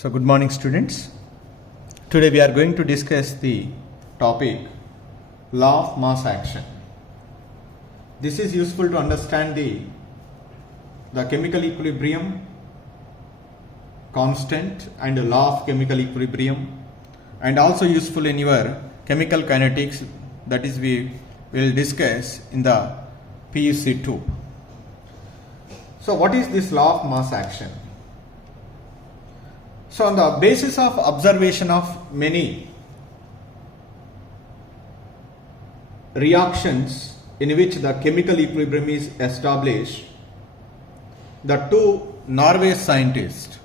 So good morning students. Today we are going to discuss the topic law of mass action. This is useful to understand the chemical equilibrium constant and the law of chemical equilibrium, and also useful in your chemical kinetics, that is we will discuss in the PUC 2. So what is this law of mass action? So on the basis of observation of many reactions in which the chemical equilibrium is established, the two Norway scientists,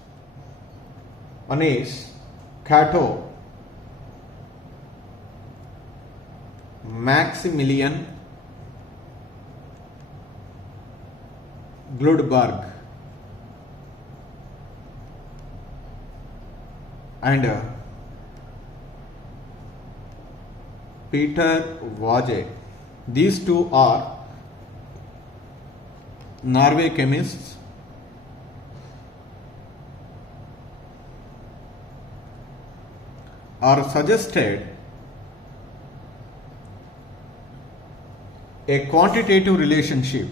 one is Cato Maximilian Gludberg and Peter Vage. These two are Norway chemists are suggested a quantitative relationship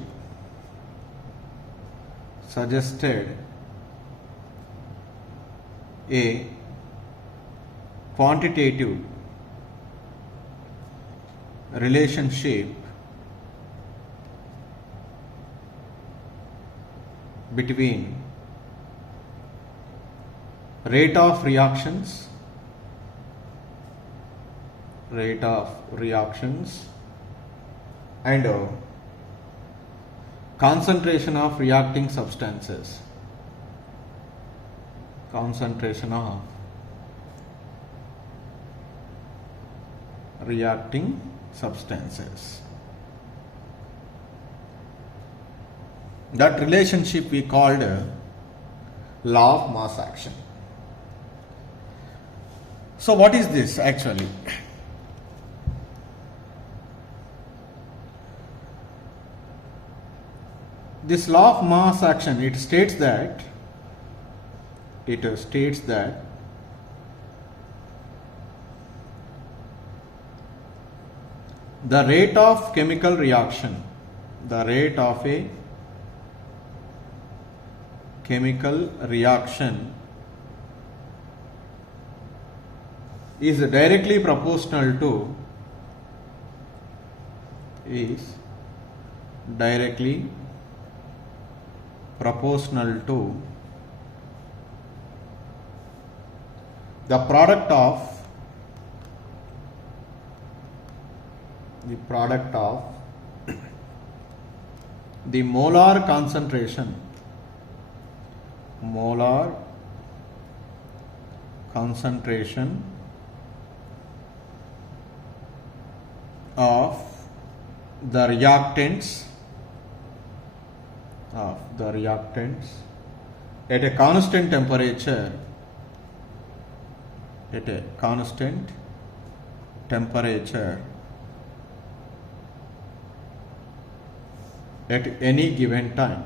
between rate of reactions and concentration of reacting substances. That relationship we called law of mass action. So what is this actually? This law of mass action, it states that the rate of chemical reaction, is directly proportional to the product of the molar concentration of the reactants at a constant temperature at any given time.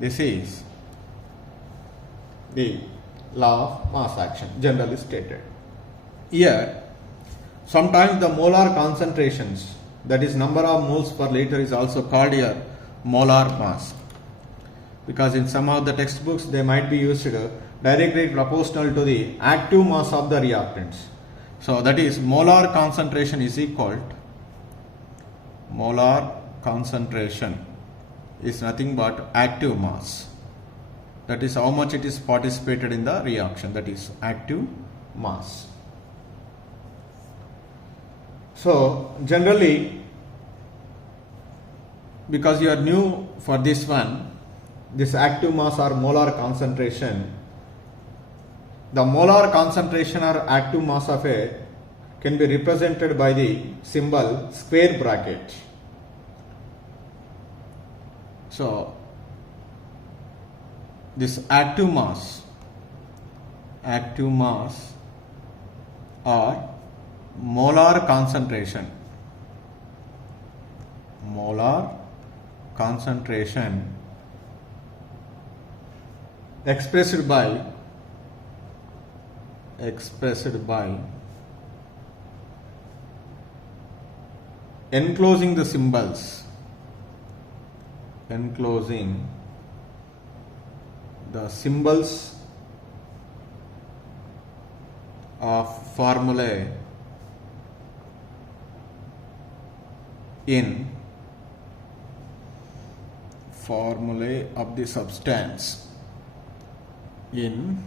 This is the law of mass action, generally stated. Here, sometimes the molar concentrations, that is number of moles per liter, is also called here molar mass, because in some of the textbooks they might be used directly proportional to the active mass of the reactants. So that is molar concentration is nothing but active mass. That is how much it is participated in the reaction, that is active mass. So generally, because you are new for this one, this active mass or molar concentration, the molar concentration or active mass of A can be represented by the symbol square bracket. So this active mass or molar concentration molar concentration expressed by enclosing the symbols of formulae of the substance in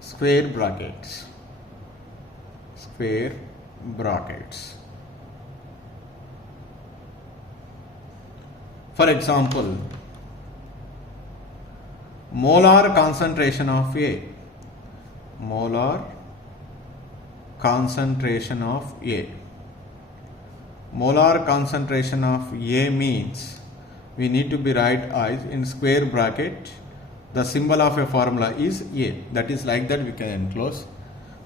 square brackets. For example, molar concentration of A. Molar concentration of A means we need to be write as in square bracket. The symbol of a formula is A. That is like that we can enclose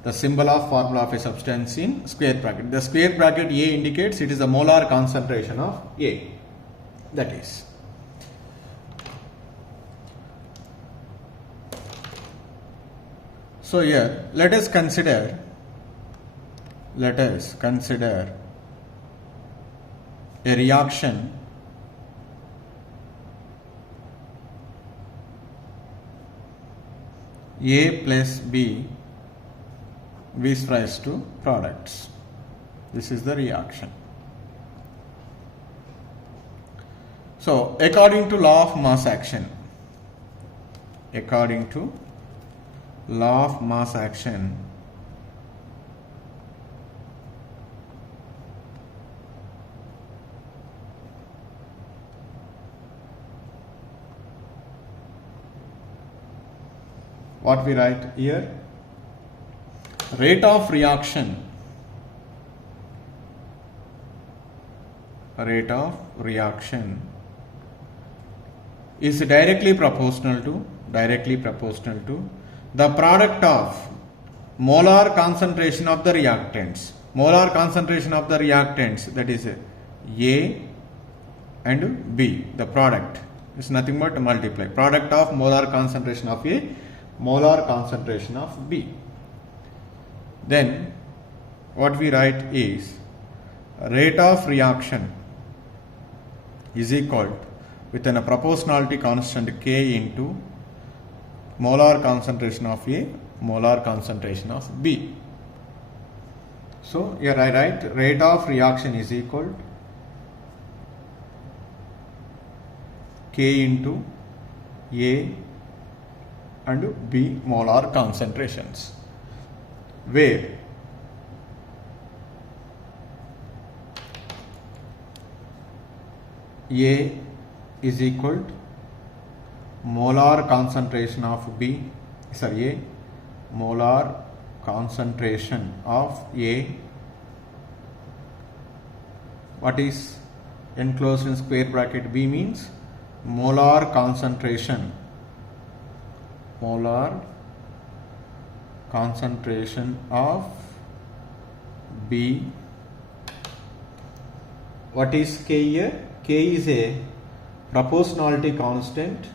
the symbol of formula of a substance in square bracket. The square bracket A indicates it is the molar concentration of A. That is. So here let us consider a reaction A plus B gives rise to products. This is the reaction. So according to law of mass action, what we write here, rate of reaction is directly proportional to the product of molar concentration of the reactants. Molar concentration of the reactants, that is A and B. The product is nothing but multiply. Product of molar concentration of A, molar concentration of B. Then what we write is rate of reaction is equal to, within a proportionality constant K into molar concentration of A, molar concentration of B. So here I write rate of reaction is equal to K into A and B molar concentrations, where A is equal to molar concentration of molar concentration of A. What is enclosed in square bracket B means molar concentration of B. What is K here? K is a proportionality constant,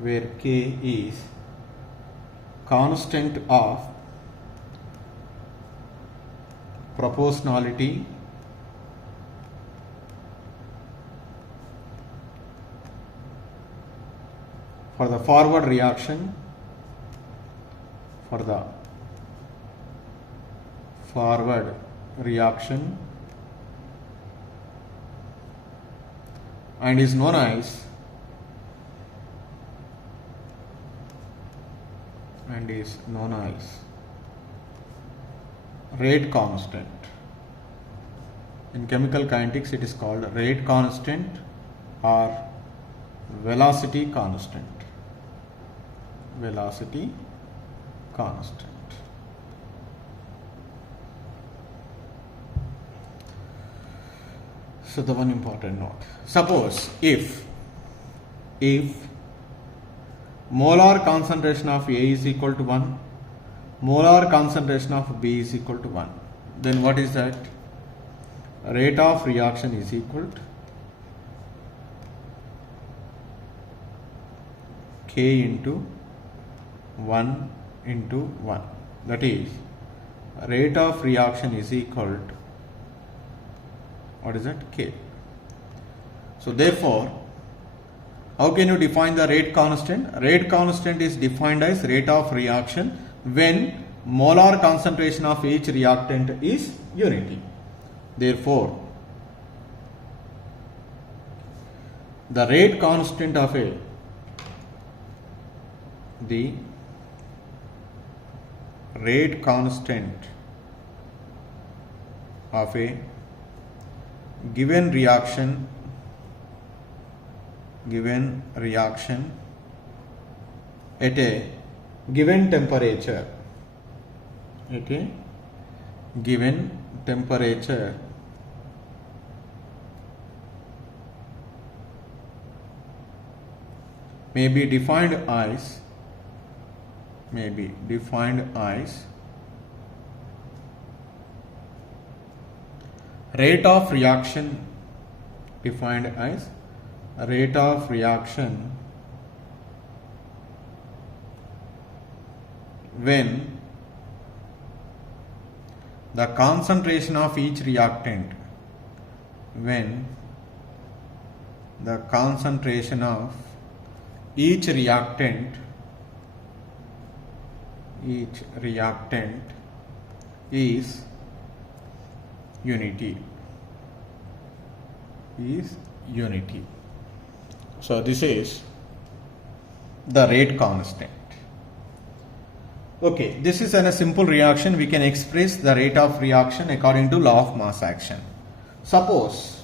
where K is constant of proportionality for the forward reaction, and is known as rate constant. In chemical kinetics it is called rate constant or velocity constant. So the one important note, suppose if molar concentration of A is equal to 1, molar concentration of B is equal to 1, then what is that? rate of reaction is equal to K into 1 into 1. That is, rate of reaction is equal to, what is that? K. So therefore, how can you define the rate constant? Rate constant is defined as rate of reaction when molar concentration of each reactant is unity. Therefore, the rate constant of the rate constant of a given reaction at a given temperature may be defined as rate of reaction, defined as rate of reaction when the concentration of each reactant is unity. So this is the rate constant. Okay, this is a simple reaction. We can express the rate of reaction according to law of mass action. Suppose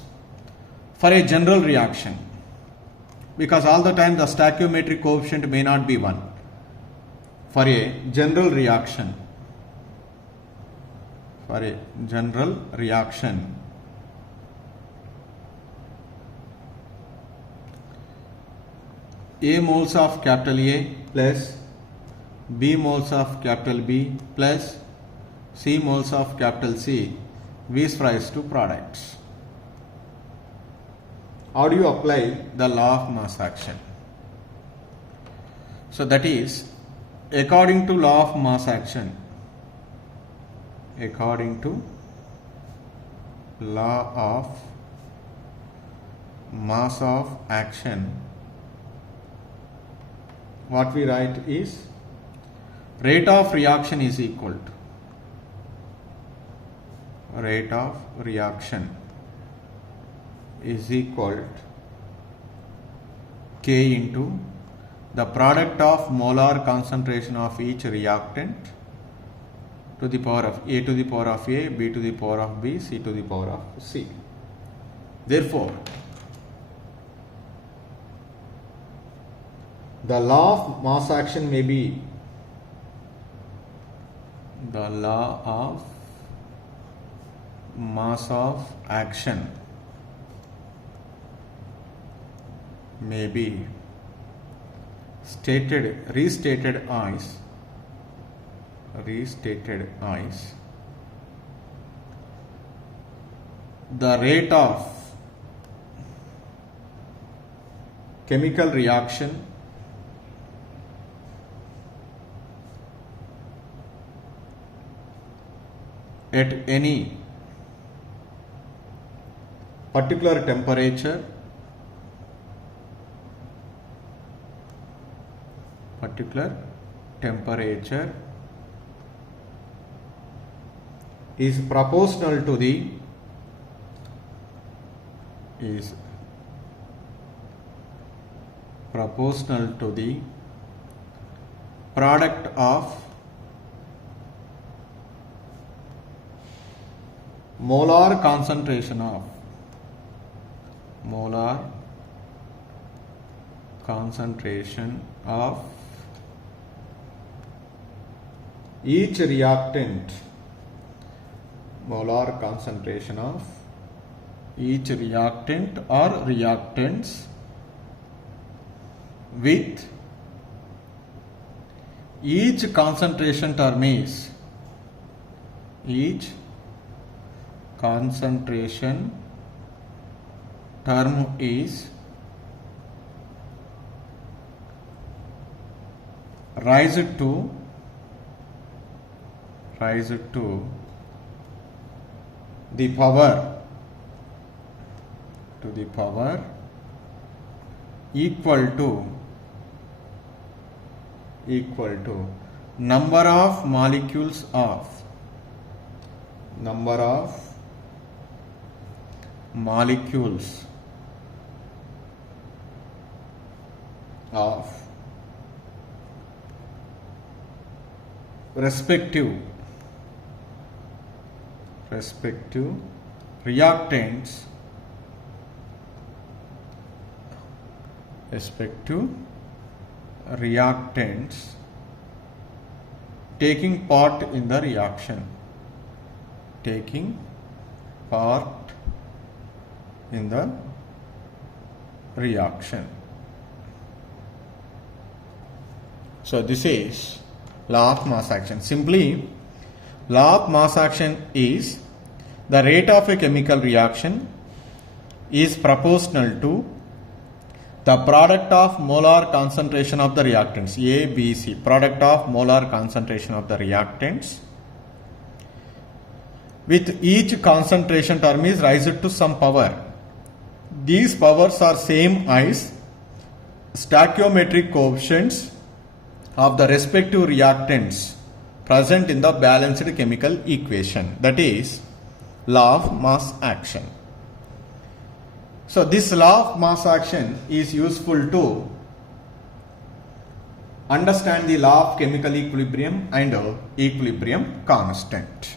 for a general reaction, because all the time the stoichiometric coefficient may not be 1. For a general reaction, A moles of capital A plus B moles of capital B plus C moles of capital C gives rise to products. How do you apply the law of mass action? So that is, according to law of mass action, what we write is rate of reaction is equal to K into the product of molar concentration of each reactant to the power of A to the power of A, B to the power of B, C to the power of C. Therefore, the law of mass action may be restated as the rate of chemical reaction at any particular temperature is proportional to the product of molar concentration of each reactant, molar concentration of each reactant or reactants with each concentration term is concentration term is rise to the power equal to number of molecules of respective reactants taking part in the reaction. So this is law of mass action. Simply, law of mass action is the rate of a chemical reaction is proportional to the product of molar concentration of the reactants, A, B, C, product of molar concentration of the reactants. With each concentration term is raised to some power. These powers are same as stoichiometric coefficients of the respective reactants present in the balanced chemical equation. That is law of mass action. So this law of mass action is useful to understand the law of chemical equilibrium and equilibrium constant.